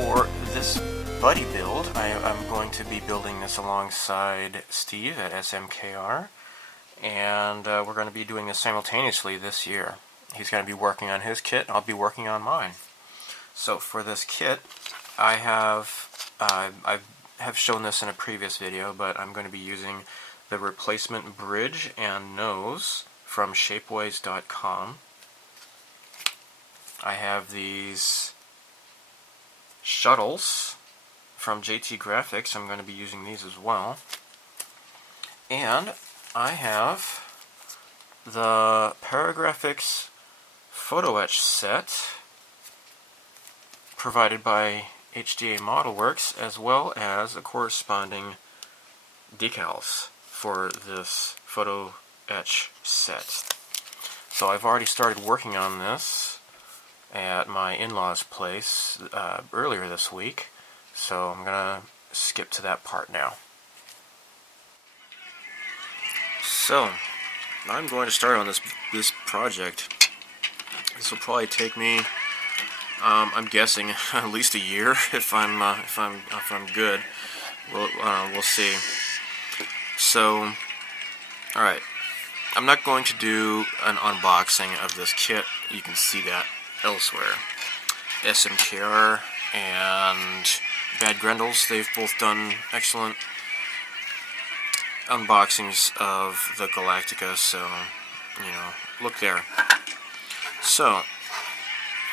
For this buddy build, I'm going to be building this alongside Steve at SMKR, and we're going to be doing this simultaneously this year. He's going to be working on his kit, I'll be working on mine. So for this kit, I have shown this in a previous video, but I'm going to be using the replacement bridge and nose from shapeways.com. I have these shuttles from JT Graphics. I'm going to be using these as well. And I have the Paragraphics photo etch set provided by HDA Modelworks, as well as the corresponding decals for this photo etch set. So I've already started working on this at my in-laws' place earlier this week, so I'm gonna skip to that part now. So I'm going to start on this project. This will probably take me, I'm guessing, at least a year if I'm good. We'll see. So, all right. I'm not going to do an unboxing of this kit. You can see that elsewhere. SMKR and Bad Grendels, they've both done excellent unboxings of the Galactica, so, you know, look there. So,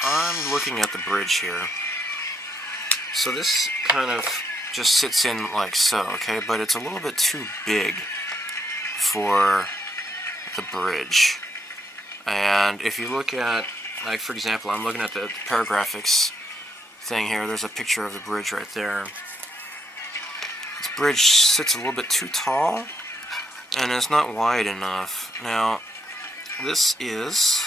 I'm looking at the bridge here. So this kind of just sits in like so, okay, but it's a little bit too big for the bridge. And if you look at, like, for example, I'm looking at the Paragraphics thing here. There's a picture of the bridge right there. This bridge sits a little bit too tall, and it's not wide enough. Now, this is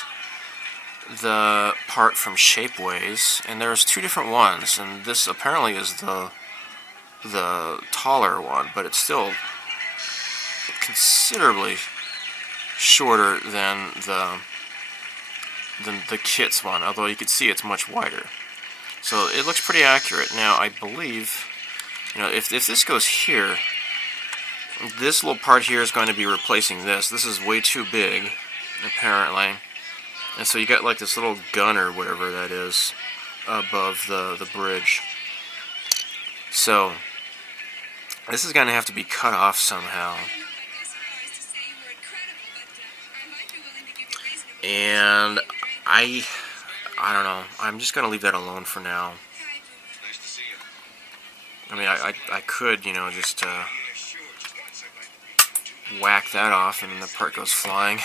the part from Shapeways, and there's two different ones, and this apparently is the taller one, but it's still considerably shorter than the kit's one, although you can see it's much wider. So it looks pretty accurate. Now I believe, you know, if this goes here, this little part here is going to be replacing this. This is way too big, apparently. And so you got like this little gun or whatever that is above the bridge. So this is going to have to be cut off somehow. And I don't know. I'm just going to leave that alone for now. I mean, I could, you know, just whack that off and then the part goes flying.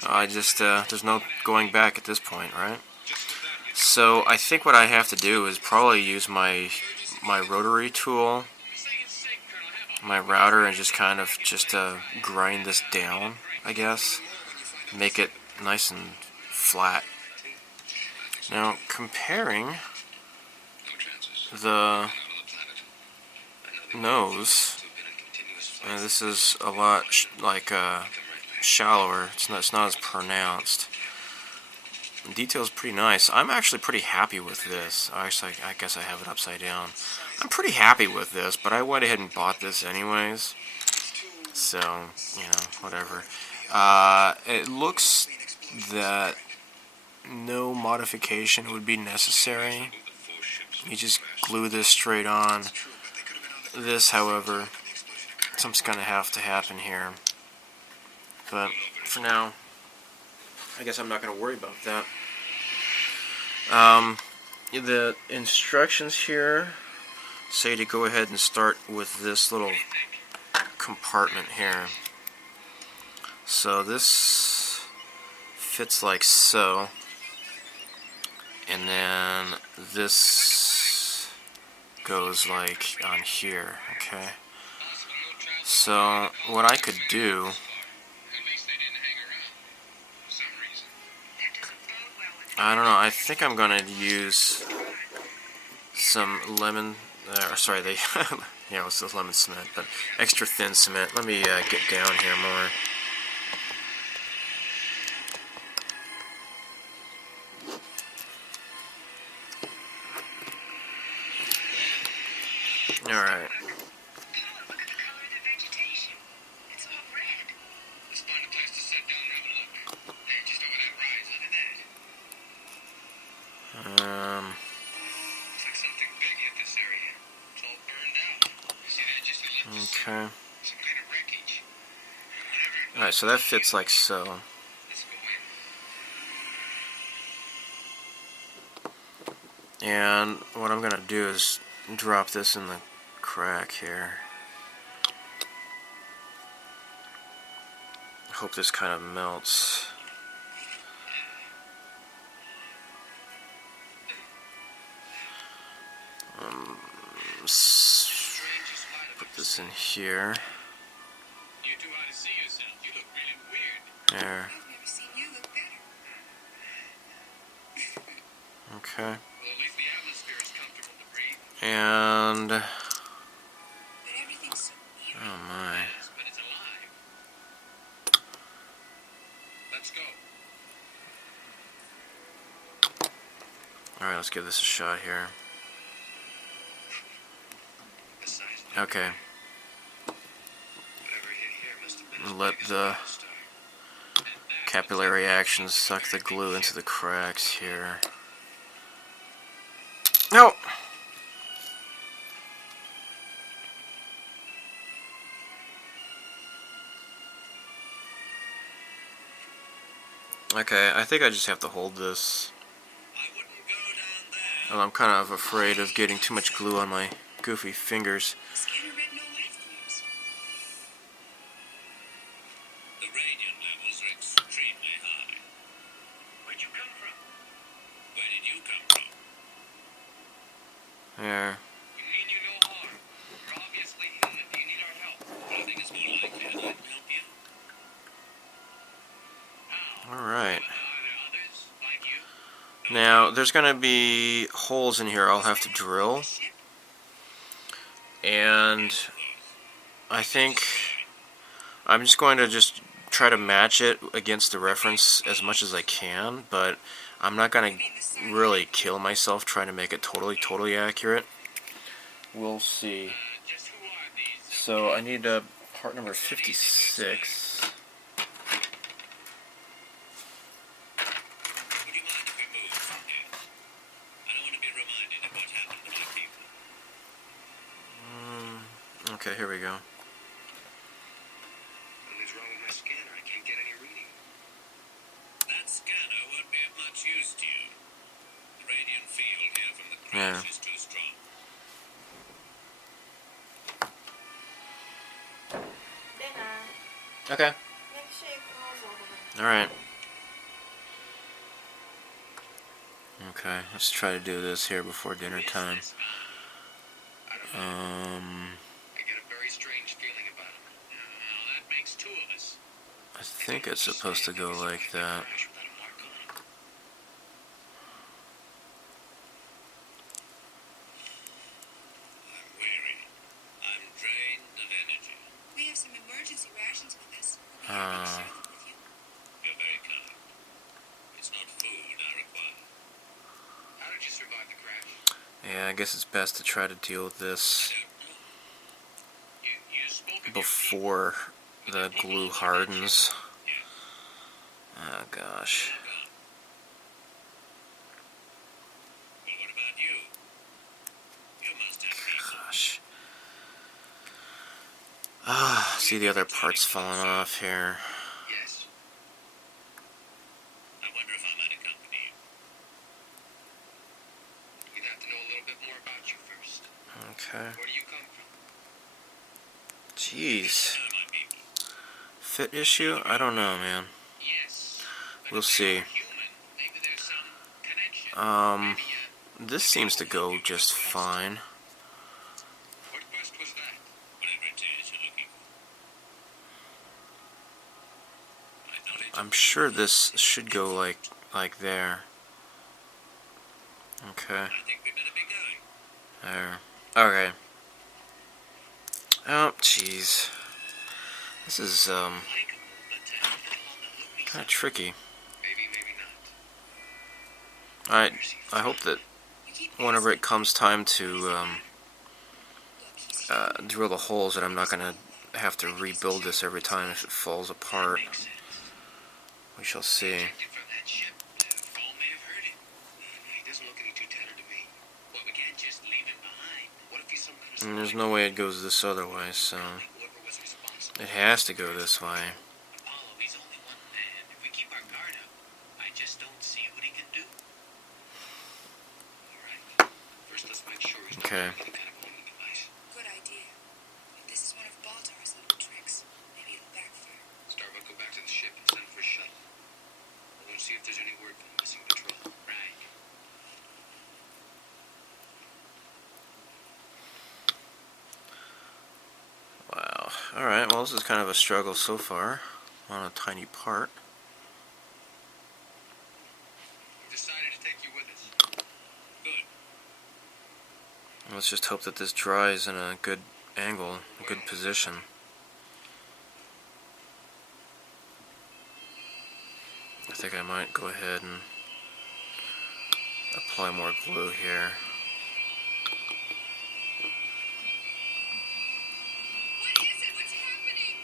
There's no going back at this point, right? So I think what I have to do is probably use my rotary tool, my router, and just kind of grind this down, I guess. Make it nice and flat. Now, comparing the nose, and this is a lot shallower. It's not as pronounced. The detail's pretty nice. I'm actually pretty happy with this. Actually, I guess I have it upside down. I'm pretty happy with this, but I went ahead and bought this anyways. So, you know, whatever. It looks that no modification would be necessary. You just glue this straight on. This, however, something's going to have to happen here. But for now, I guess I'm not going to worry about that. The instructions here say to go ahead and start with this little compartment here. So this fits like so, and then this goes like on here, okay? So what I could do, I don't know, I think I'm going to use some lemon, yeah, it's lemon cement, but extra thin cement. Let me get down here more. Alright. Okay. Alright, so that fits like so. And what I'm gonna do is drop this in the crack here. Hope this kind of melts. Put this in here. There. Okay. And oh my. Alright, let's give this a shot here. Okay. Let the capillary action suck the glue into the cracks here. No! Okay, I think I just have to hold this. Well, I'm kind of afraid of getting too much glue on my goofy fingers. The radiant levels are extremely high. Where'd you come from? Where did you come from? There. We mean you no harm. You're obviously ill and you need our help. I think it's more likely that I can help you. Alright. Are there others like you? Now, there's going to be holes in here I'll have to drill. And I think I'm just going to try to match it against the reference as much as I can, but I'm not going to really kill myself trying to make it totally accurate. We'll see. So I need part number 56. Would you mind if we moved from here? I don't want to be reminded of what happened to my people. Okay, here we go. Something's wrong with my scanner. I can't get any reading. That scanner won't be of much use to you. The radiant field here from the crash is too strong. Okay. Alright. Okay, let's try to do this here before dinner time. I get a very strange feeling about it. That makes two of us. I think it's supposed to go like that. I'm weary. I'm drained of energy. We have some emergency rations with us. Ah. You're very kind. It's not food I require. How did you survive the crash? Yeah, I guess it's best to try to deal with this You spoke of before the glue hardens. Yes. Oh gosh. Well, what about you? You must have people. Gosh. Ah, see the other parts falling off here. Yes. I wonder if I might accompany you. We'd have to know a little bit more about you first. Okay. Where do you come from? Jeez. My people. Fit issue? I don't know, man. Yes. But We'll if they see. are human, maybe there's some connection. This seems to go just fine. What quest was that? Whatever it is you're looking for. I'm sure this should go like there. Okay. I think we better be going. There. Okay. Oh, jeez. This is kind of tricky. Maybe, maybe not. I hope that whenever it comes time to drill the holes, and I'm not going to have to rebuild this every time if it falls apart. We shall see. Detective from that ship, Fall may have heard it. He doesn't look any too tattered to me. Well, we can't just leave him behind. What if he's some kind of And there's no way it goes this other way, so whoever was responsible? it has to go this way. Apollo, he's only one man. If we keep our guard up, I just don't see what he can do. All right. First, let's make sure he's not Okay. any kind of homing device. Good idea. If this is one of Baltar's little tricks, maybe it'll backfire. Starbuck, go back to the ship and send for a shuttle. I want to see if there's any word from the missing patrol. Right. Wow. Alright, well, this is kind of a struggle so far on a tiny part. We've decided to take you with us. Good. Let's just hope that this dries in a good angle, a good position. I think I might go ahead and apply more glue here. What is it? What's happening?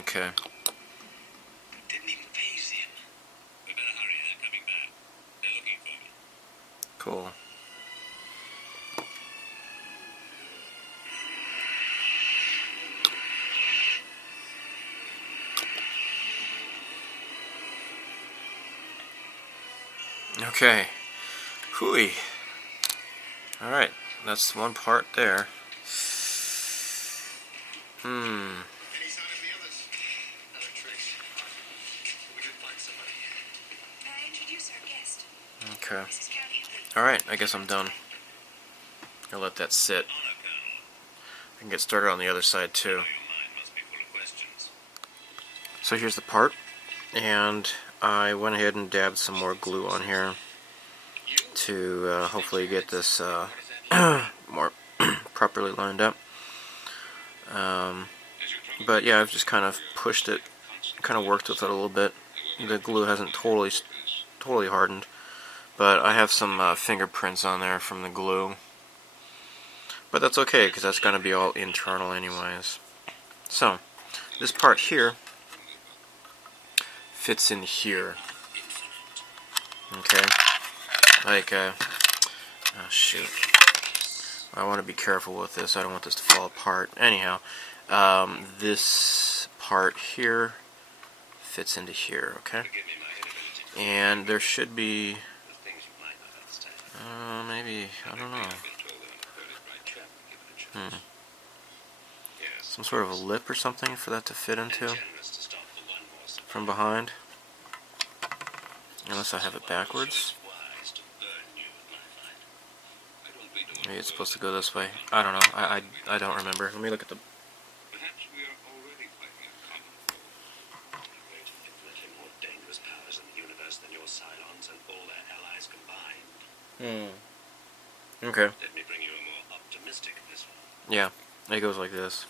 Okay. Didn't even phase him. We better hurry. They're coming back. They're looking for me. Cool. Okay. Hooey. Alright, that's one part there. Any sign of the others? Other tricks. We did find somebody. Introduce our guest. Okay. This is Count Italy. Alright, I guess I'm done. I'll let that sit. Honor, Colonel. I can get started on the other side too. Your mind must be full of questions. So here's the part, and I went ahead and dabbed some more glue on here to hopefully get this more properly lined up. But yeah, I've just kind of pushed it, kind of worked with it a little bit. The glue hasn't totally hardened, but I have some fingerprints on there from the glue. But that's okay, because that's going to be all internal anyways. So, this part here fits in here. Okay? Like, oh shoot. I want to be careful with this. I don't want this to fall apart. Anyhow, this part here fits into here, okay? And there should be, maybe, I don't know. Some sort of a lip or something for that to fit into from behind. Unless I have it backwards. Maybe it's supposed to go this way. I don't know. I don't remember. Let me look at the... Perhaps we are already fighting a common foe. Great, infinitely more dangerous powers in the universe than your Cylons and all their allies combined. Okay. Let me bring you a more optimistic visual. Yeah, it goes like this.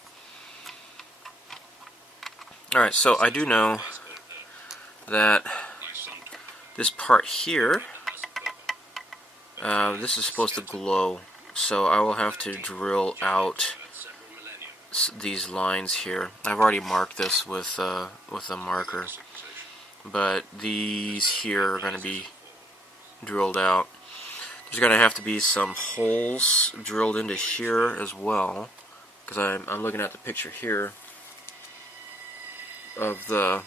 Alright, so I do know that this part here, this is supposed to glow, so I will have to drill out these lines here. I've already marked this with a marker, but these here are going to be drilled out. There's going to have to be some holes drilled into here as well, because I'm looking at the picture here of the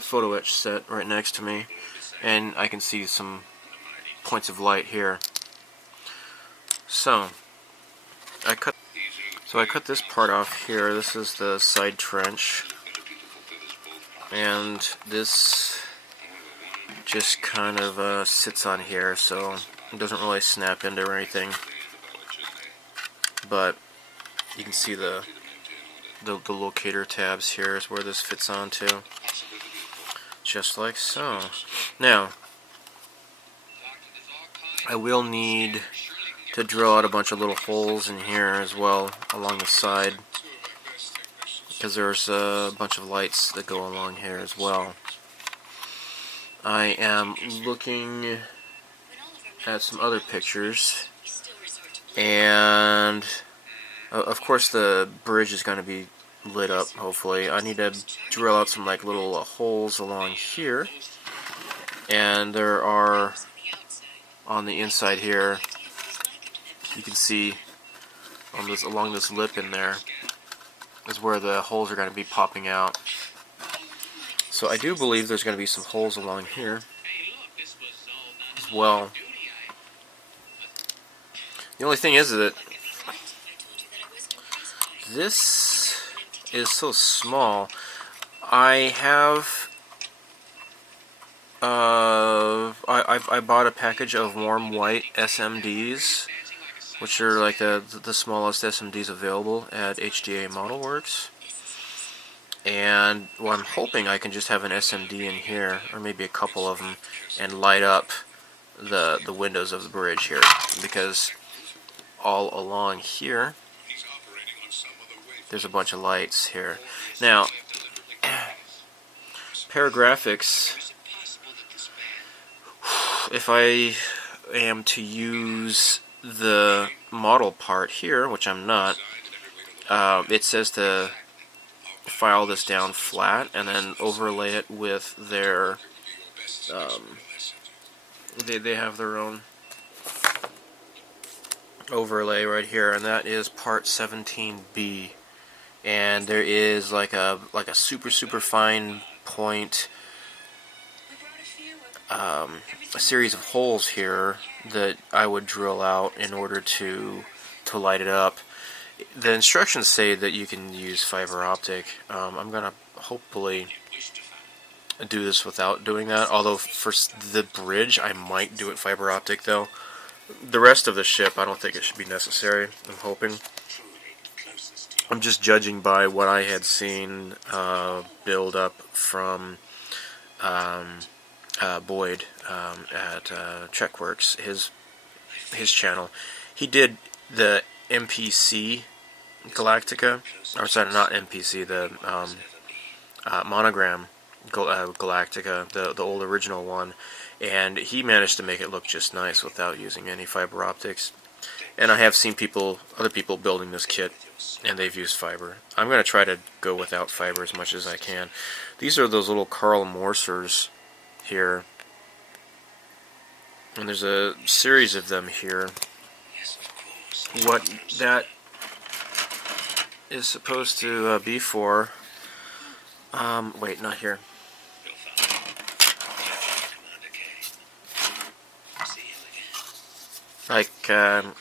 photo etch set right next to me, and I can see some points of light here. So I cut this part off here. This is the side trench, and this just kind of sits on here, so it doesn't really snap into or anything. But you can see the locator tabs here is where this fits onto, just like so. Now, I will need to drill out a bunch of little holes in here as well along the side, because there's a bunch of lights that go along here as well. I am looking at some other pictures. And of course the bridge is going to be lit up, hopefully. I need to drill out some like little holes along here. And there are, on the inside here, you can see on this, along this lip in there, is where the holes are going to be popping out. So I do believe there's going to be some holes along here as well. The only thing is that this is so small. I have I bought a package of warm white SMDs, which are like the smallest SMDs available at HDA Model Works. And well, I'm hoping I can just have an SMD in here, or maybe a couple of them, and light up the windows of the bridge here, because all along here there's a bunch of lights here. Now, paragraphics, if I am to use the model part here, which I'm not, it says to file this down flat and then overlay it with their they have their own overlay right here, and that is part 17B, and there is like a super fine point, a series of holes here that I would drill out in order to light it up. The instructions say that you can use fiber optic. I'm gonna hopefully do this without doing that, although for the bridge I might do it fiber optic though. The rest of the ship I don't think it should be necessary, I'm hoping. I'm just judging by what I had seen build up from Boyd at TrekWorks, his channel. He did the MPC Galactica, or sorry, not MPC, the Monogram Galactica, the old original one, and he managed to make it look just nice without using any fiber optics. And I have seen other people building this kit, and they've used fiber. I'm going to try to go without fiber as much as I can. These are those little Carl Morsers here, and there's a series of them here. What that is supposed to be for, wait, not here. Like,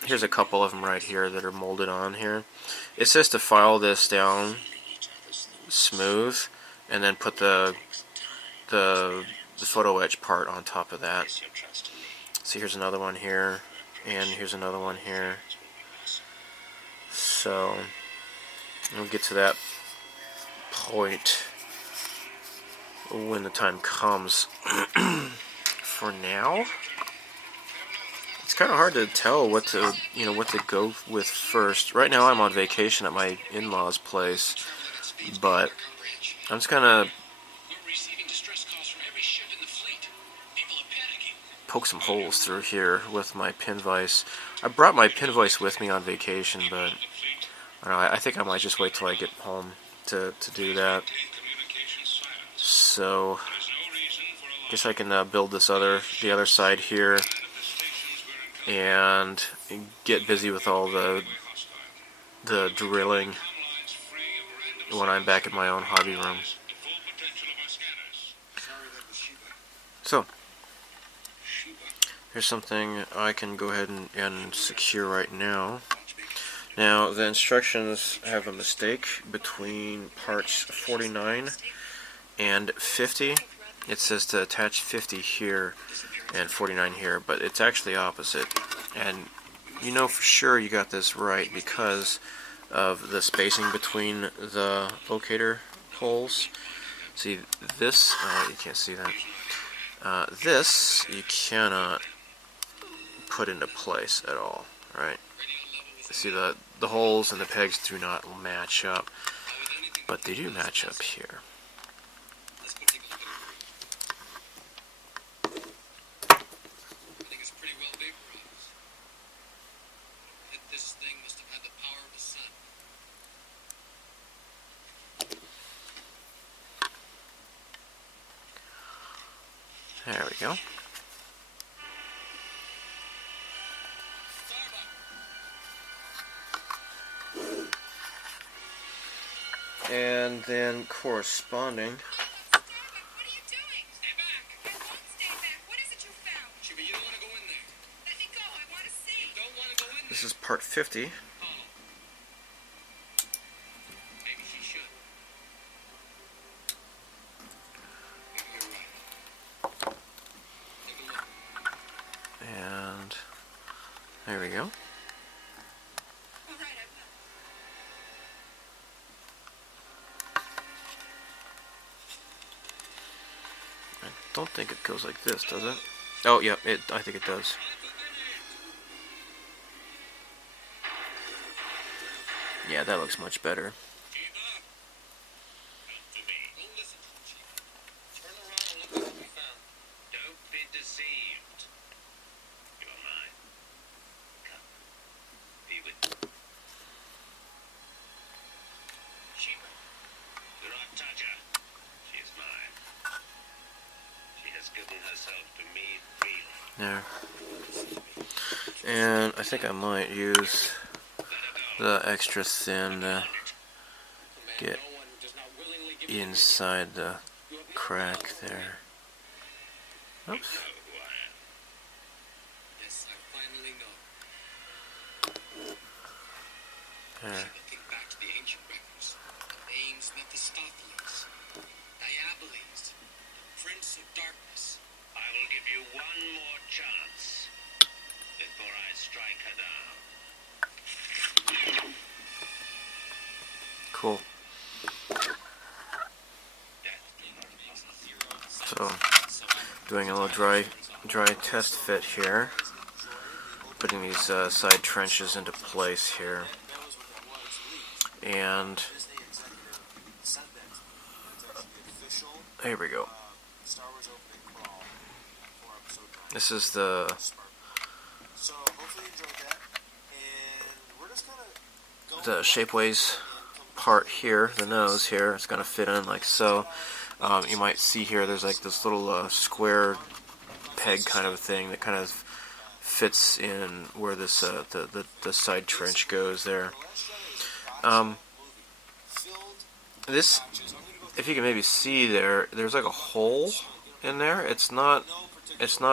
here's a couple of them right here that are molded on here. It says to file this down smooth, and then put the photo etch part on top of that. See, here's another one here, and here's another one here. So, we'll get to that point when the time comes. For now, it's kind of hard to tell what to go with first. Right now, I'm on vacation at my in-laws' place, but I'm just gonna poke some holes through here with my pin vise. I brought my pin vise with me on vacation, but I don't know, I think I might just wait till I get home to do that. So, I guess I can build the other side here and get busy with all the drilling when I'm back in my own hobby room. So, here's something I can go ahead and secure right now. Now, the instructions have a mistake between parts 49 and 50. It says to attach 50 here and 49 here, but it's actually opposite. And you know for sure you got this right because of the spacing between the locator holes. See, this, you can't see that. This you cannot put into place at all, right? See, the holes and the pegs do not match up, but they do match up here. There we go. And then corresponding. Starbuck, what are you doing? Stay back! I won't stay back. What is it you found? Chiba, you don't want to go in there. Let me go. I want to see. You don't want to go in there. This is part 50. Oh. Maybe she should. Maybe you're right. Take a look. And there we go. All right, I will. I don't think it goes like this, does it? Oh, yeah, I think it does. Yeah, that looks much better. Chiba, come to me. Don't listen to him, Chiba. Turn around and look at what we found. Don't be deceived. You are mine. Come. Be with me. Chiba. Do not touch her. She is mine. She has given herself to me freely. There. And I think I might use the extra thin to get inside the crack there. Oops. Who I am. Yes, I finally know. There. Think back to the ancient records. The names Mephistopheles, Diaboles, the Prince of Darkness. I will give you one more chance before I strike her down. Cool. So, doing a little dry test fit here. Putting these side trenches into place here. And here we go. This is the shapeways part here, the nose here. It's gonna fit in like so. You might see here there's like this little square peg kind of thing that kind of fits in where this the side trench goes there. This, if you can maybe see there's like a hole in there. It's not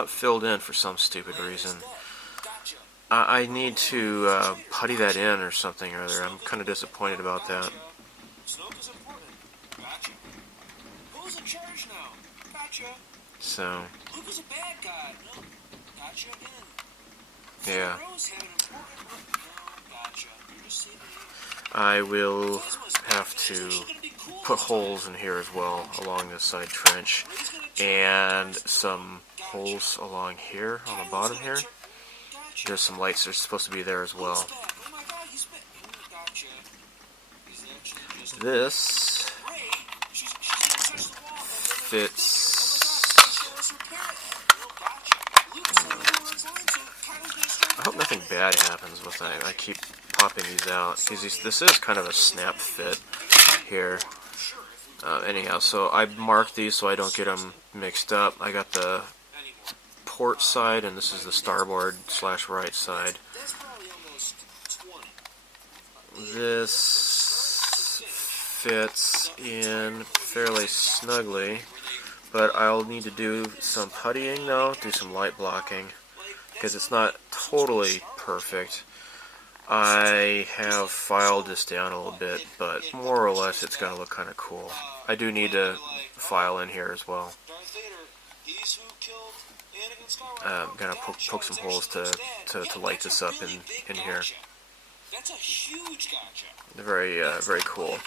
filled in for some stupid reason. I need to putty that in or something or other. I'm kind of disappointed about that. Who's in charge now? Gotcha. So, Luke is a bad guy. No, gotcha again. yeah. Rose had an important role. No, gotcha. You're just saving it. I will have to put holes in here as well along this side trench, and some holes along here on the bottom here. There's some lights that are supposed to be there as well. This fits. I hope nothing bad happens with that. I keep popping these out. This is kind of a snap fit here. Anyhow, so I marked these so I don't get them mixed up. I got the port side, and this is the starboard / right side. This fits in fairly snugly, but I'll need to do some puttying though, do some light blocking, because it's not totally perfect. I have filed this down a little bit, but more or less it's going to look kind of cool. I do need to file in here as well. I'm going to poke some holes to light this up in here. That's a huge gotcha. Very, very cool.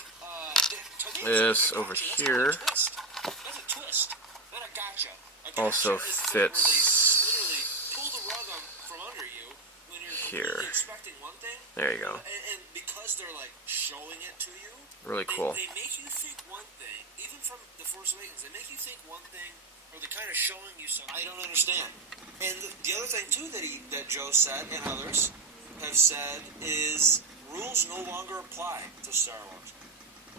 This over here That's a twist. Not a gotcha. A also gotcha is fits literally pull the rug from under you when you're here. completely expecting one thing. There you go. And because they're like showing it to you, Really cool. They make you think one thing, even from The Force Awakens. They make you think one thing, or they're kind of showing you something. I don't understand. And the other thing too that Joe said and others have said is rules no longer apply to Star Wars.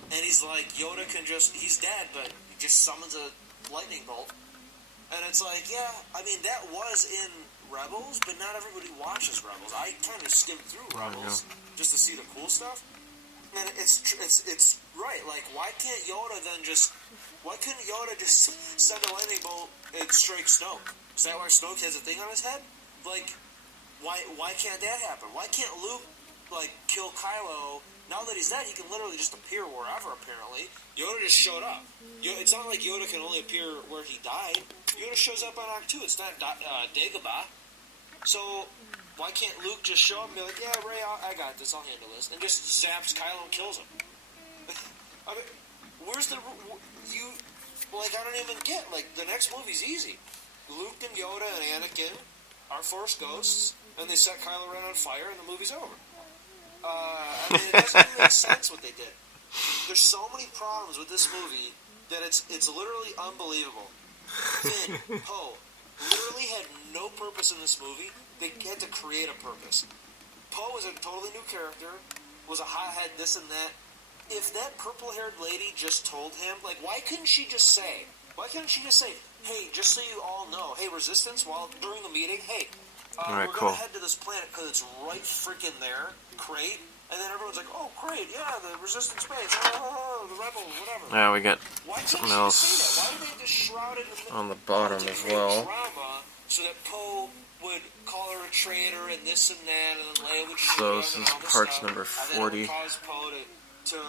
And he's like, Yoda can he's dead, but he just summons a lightning bolt. And it's like, yeah, I mean, that was in Rebels, but not everybody watches Rebels. I kind of skimmed through Rebels just to see the cool stuff. And it's right. Like, why can't Yoda then just? Why couldn't Yoda just send a lightning bolt and strike Snoke? Is that why Snoke has a thing on his head? Like, why can't that happen? Why can't Luke like kill Kylo? Now that he's dead, he can literally just appear wherever. Apparently, Yoda just showed up. It's not like Yoda can only appear where he died. Yoda shows up on Arc 2. It's not Dagobah. So why can't Luke just show up and be like, yeah, Rey, I got this, I'll handle this, and just zaps Kylo and kills him? I mean, where's the... I don't even get, the next movie's easy. Luke and Yoda and Anakin are Force ghosts, and they set Kylo Ren on fire, and the movie's over. I mean, it doesn't even make sense what they did. There's so many problems with this movie that it's literally unbelievable. Finn, Poe, literally had no purpose in this movie. They had to create a purpose. Poe was a totally new character, was a hothead, this and that. If that purple-haired lady just told him, why couldn't she just say, hey, just so you all know, hey, Resistance, during the meeting, hey, we're going to head to this planet because it's right freaking there, great. And then everyone's like, oh, great, yeah, the Resistance base, the Rebel, whatever. Yeah, we got something else Why did they just shroud it in on the bottom as well. Drama so that Poe would call her a traitor and this and that, and then Leia would shoot So him this and is all this parts stuff. number And 40. then it would cause Poe to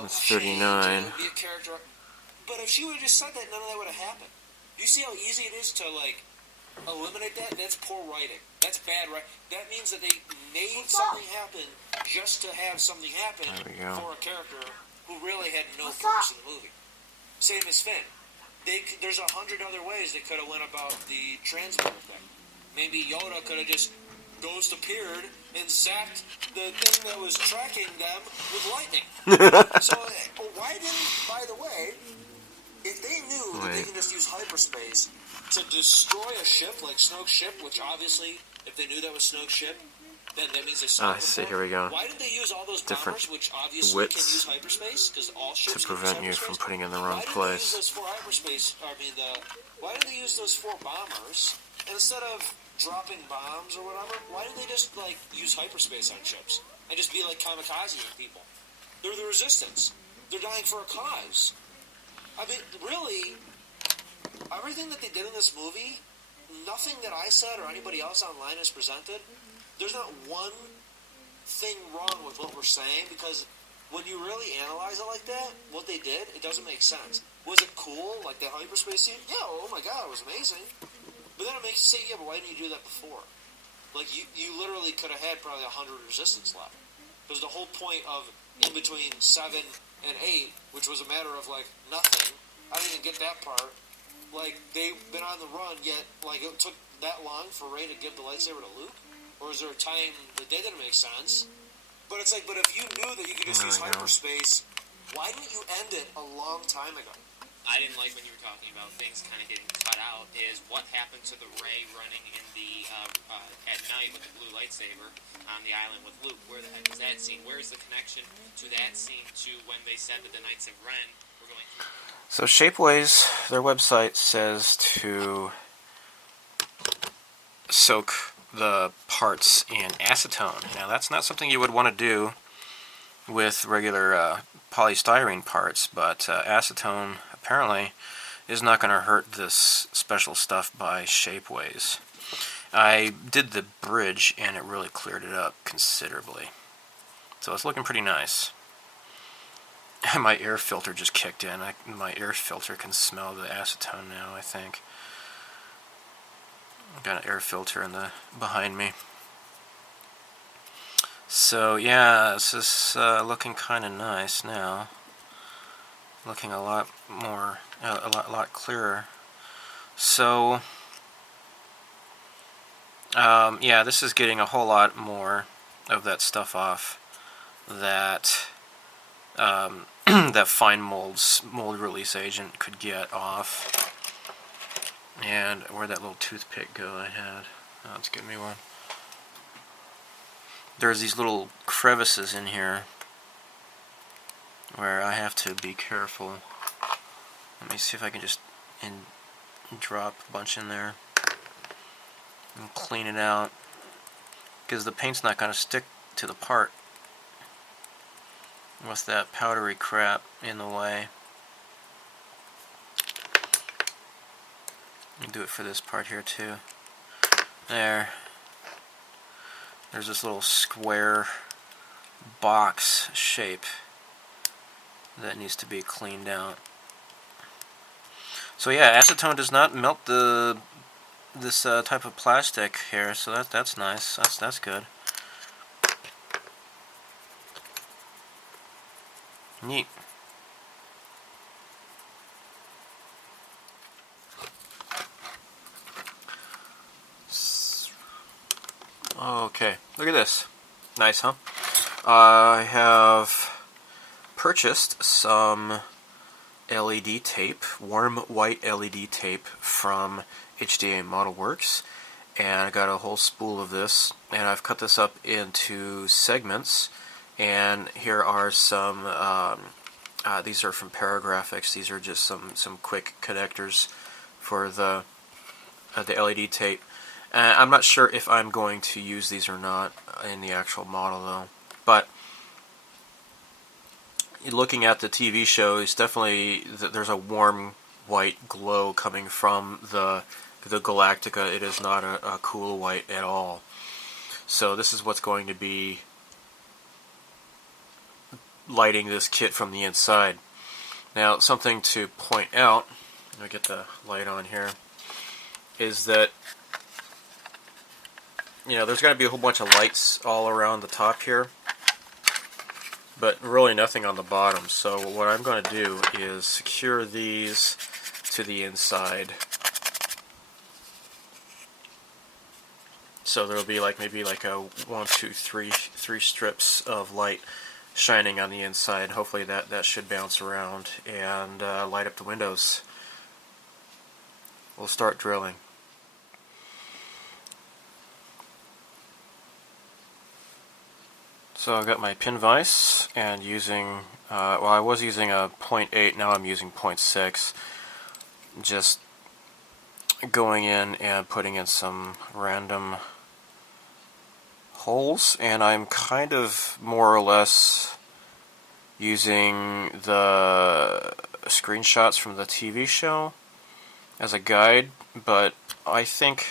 That's change 39. and be a character. But if she would have just said that, none of that would have happened. Do you see how easy it is to, eliminate that? That's poor writing. That's bad writing. That means that they made something happen just to have something happen for a character who really had no purpose in the movie. Same as Finn. There's 100 other ways they could have went about the transmitter thing. Maybe Yoda could have just ghost appeared and zapped the thing that was tracking them with lightning. So why didn't, by the way, if they knew that they can just use hyperspace to destroy a ship like Snoke's ship, which obviously, if they knew that was Snoke's ship, then that means they saw it before. Here we go. Why did they use all those Different bombers, which obviously can widths use hyperspace, because all ships to can use prevent you hyperspace? from putting it in the wrong Why place. did they use those four hyperspace? Why did they use those four bombers and instead of dropping bombs or whatever? Why didn't they just use hyperspace on ships and just be like kamikaze people? They're the Resistance. They're dying for a cause. I mean, really, everything that they did in this movie, nothing that I said or anybody else online has presented, there's not one thing wrong with what we're saying, because when you really analyze it like that, what they did, it doesn't make sense. Was it cool, like that hyperspace scene? Yeah, oh my god, it was amazing. But then it makes you say, yeah, but why didn't you do that before? You literally could have had probably 100 Resistance left. Because the whole point of in between 7 and 8, which was a matter of, nothing, I didn't even get that part. They've been on the run, yet, it took that long for Rey to give the lightsaber to Luke? Or is there a time that didn't make sense? But it's but if you knew that you could just use hyperspace, why didn't you end it a long time ago? I didn't like when you were talking about things kind of getting cut out, is what happened to the Rey running in the, at night with the blue lightsaber on the island with Luke? Where the heck is that scene? Where's the connection to that scene to when they said that the Knights of Ren were going to... So Shapeways, their website says to soak the parts in acetone. Now that's not something you would want to do with regular polystyrene parts, but acetone apparently is not going to hurt this special stuff by Shapeways. I did the bridge and it really cleared it up considerably. So it's looking pretty nice. My air filter just kicked in. My air filter can smell the acetone now, I think. Got an air filter behind me. So yeah, this is looking kind of nice now. Looking a lot more, a lot clearer. So yeah, this is getting a whole lot more of that stuff off that that fine mold release agent could get off. And where'd that little toothpick go I had? Oh, let's give me one. There's these little crevices in here where I have to be careful. Let me see if I can just drop a bunch in there and clean it out, because the paint's not going to stick to the part with that powdery crap in the way. Do it for this part here too. There's this little square box shape that needs to be cleaned out. So yeah, acetone does not melt this type of plastic here, so that's nice. That's good. Neat. Okay, look at this. Nice, huh? I have purchased some LED tape, warm white LED tape from HDA Model Works, and I got a whole spool of this, and I've cut this up into segments, and here are some, these are from Paragraphics. These are just some quick connectors for the LED tape. I'm not sure if I'm going to use these or not in the actual model though, but looking at the TV show, it's definitely, there's a warm white glow coming from the Galactica. It is not a cool white at all. So this is what's going to be lighting this kit from the inside. Now, something to point out, let me get the light on here, is that, you know, there's going to be a whole bunch of lights all around the top here, but really nothing on the bottom. So what I'm going to do is secure these to the inside. So there'll be like maybe like a 1, 2, 3 strips of light shining on the inside. Hopefully that should bounce around and light up the windows. We'll start drilling. So I've got my pin vise, and using, well, I was using a 0.8, now I'm using 0.6. Just going in and putting in some random holes, and I'm kind of more or less using the screenshots from the TV show as a guide, but I think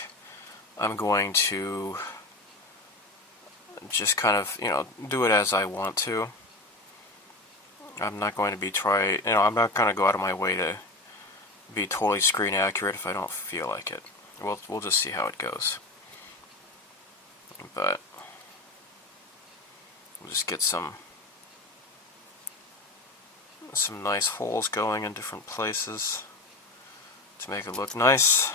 I'm going to just kind of, you know, do it as I want to. I'm not going to be I'm not going to go out of my way to be totally screen accurate if I don't feel like it. We'll just see how it goes. But we'll just get some nice holes going in different places to make it look nice.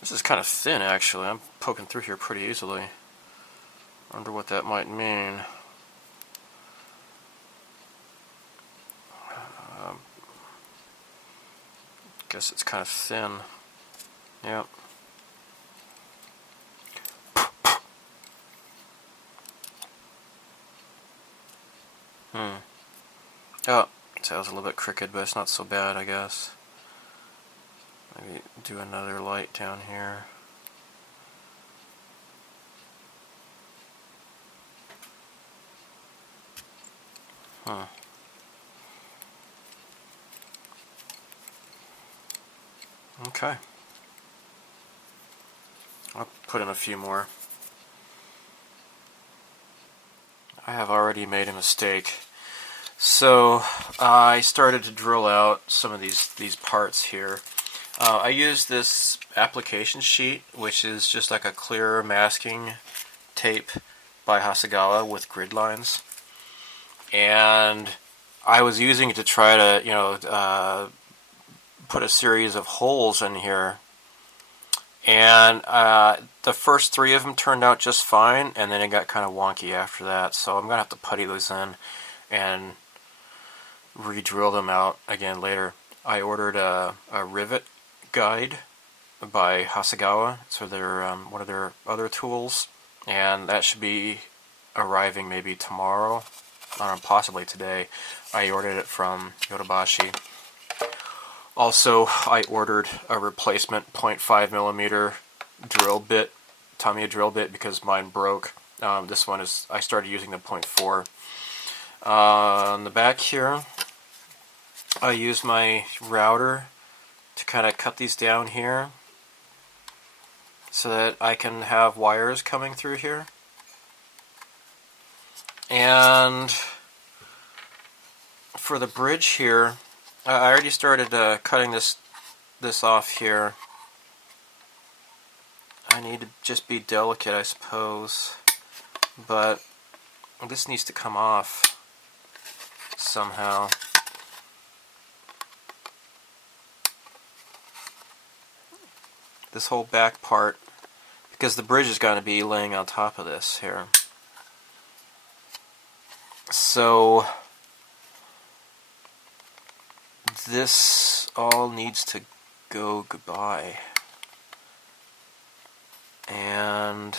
This is kind of thin, actually. I'm poking through here pretty easily. Wonder what that might mean. Guess it's kind of thin. Yep. Oh, so that was a little bit crooked, but it's not so bad, I guess. Maybe do another light down here. Okay. I'll put in a few more. I have already made a mistake. So I started to drill out some of these parts here. I used this application sheet, which is just like a clear masking tape by Hasegawa with grid lines. And I was using it to try to, you know, put a series of holes in here. And the first 3 of them turned out just fine, and then it got kind of wonky after that. So I'm going to have to putty those in and re-drill them out again later. I ordered a rivet guide by Hasegawa, so they're one of their other tools, and that should be arriving maybe tomorrow, or possibly today. I ordered it from Yodobashi. Also, I ordered a replacement 0.5mm drill bit, Tamiya drill bit, because mine broke. This one is, I started using the 0.4. On the back here, I use my router to kind of cut these down here so that I can have wires coming through here. And for the bridge here, I already started cutting this off here. I need to just be delicate, I suppose, but this needs to come off somehow. This whole back part, because the bridge is going to be laying on top of this here. So this all needs to go goodbye. And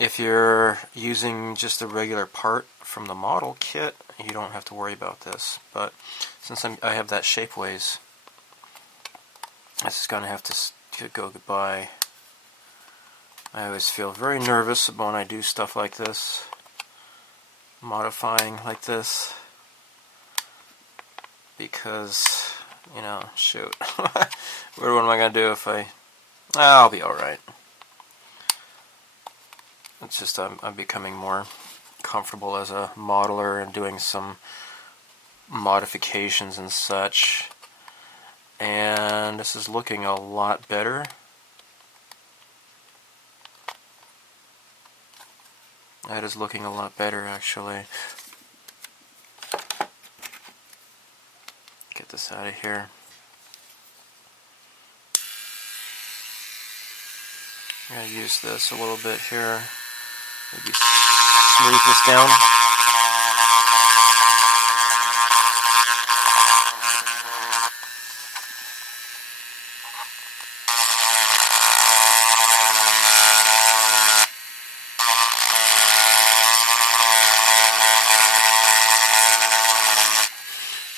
if you're using just a regular part from the model kit, you don't have to worry about this. But since I have that shapeways, this is going to have to go goodbye. I always feel very nervous when I do stuff like this, modifying like this, because, you know, shoot, what am I going to do if I'll be alright. It's just I'm becoming more comfortable as a modeler and doing some modifications and such. And this is looking a lot better. That is looking a lot better, actually. Get this out of here. I'm going to use this a little bit here. Maybe smooth this down.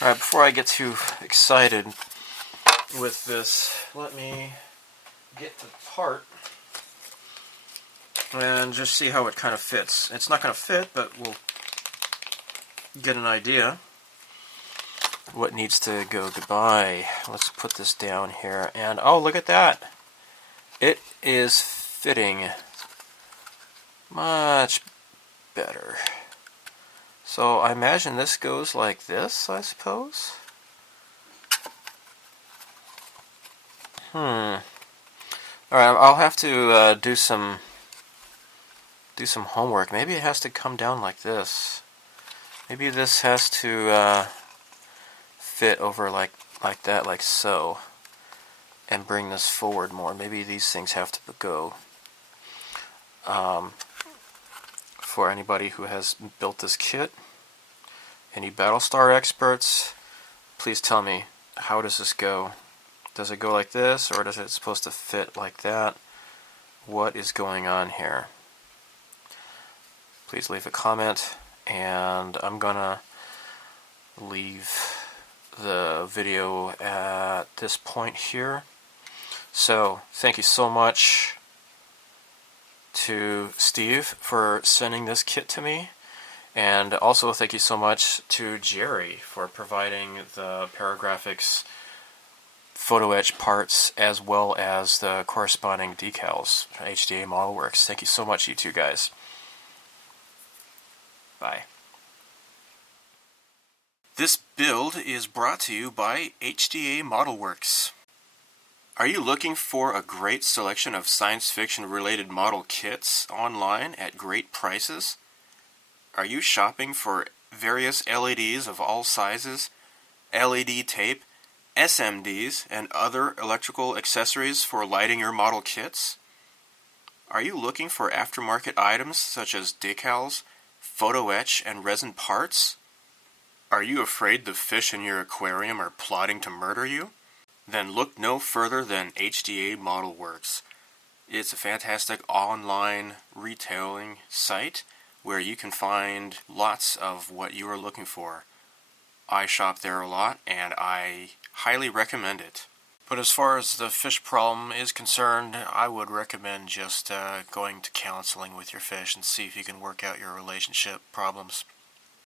Alright, before I get too excited with this, let me get the part and just see how it kind of fits. It's not going to fit, but we'll get an idea what needs to go goodbye. Let's put this down here, and oh, look at that! It is fitting much better. So I imagine this goes like this, I suppose. Alright, I'll have to do some homework. Maybe it has to come down like this. Maybe this has to fit over like that, like so, and bring this forward more. Maybe these things have to go. For anybody who has built this kit, any Battlestar experts, please tell me, how does this go? Does it go like this, or is it supposed to fit like that? What is going on here? Please leave a comment, and I'm gonna leave the video at this point here. So, thank you so much to Steve for sending this kit to me, and also thank you so much to Jerry for providing the Paragraphics photo etch parts as well as the corresponding decals from HDA Modelworks. Thank you so much, you two guys. Bye. This build is brought to you by HDA Modelworks. Are you looking for a great selection of science fiction related model kits online at great prices? Are you shopping for various LEDs of all sizes, LED tape, SMDs, and other electrical accessories for lighting your model kits? Are you looking for aftermarket items such as decals, photo etch, and resin parts? Are you afraid the fish in your aquarium are plotting to murder you? Then look no further than HDA Modelworks. It's a fantastic online retailing site where you can find lots of what you are looking for. I shop there a lot, and I highly recommend it. But as far as the fish problem is concerned, I would recommend just going to counseling with your fish and see if you can work out your relationship problems.